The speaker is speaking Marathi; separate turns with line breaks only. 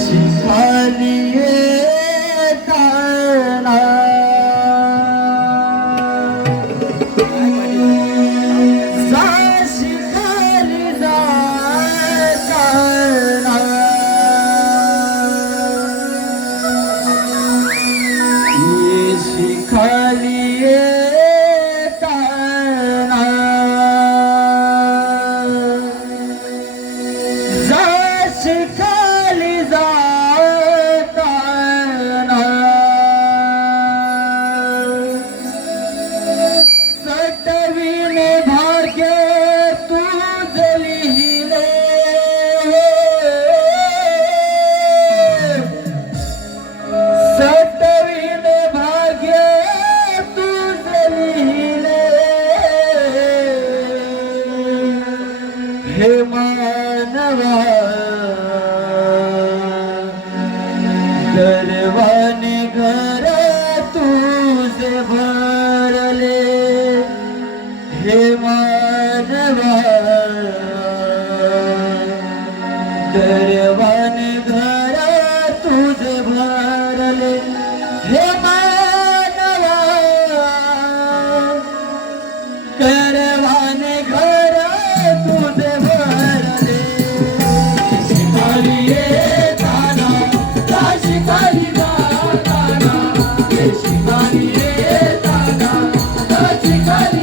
Sinhaliye America. सर्वाने घर तुझे भरले. हे मानवा सर्वाने घर शिकारी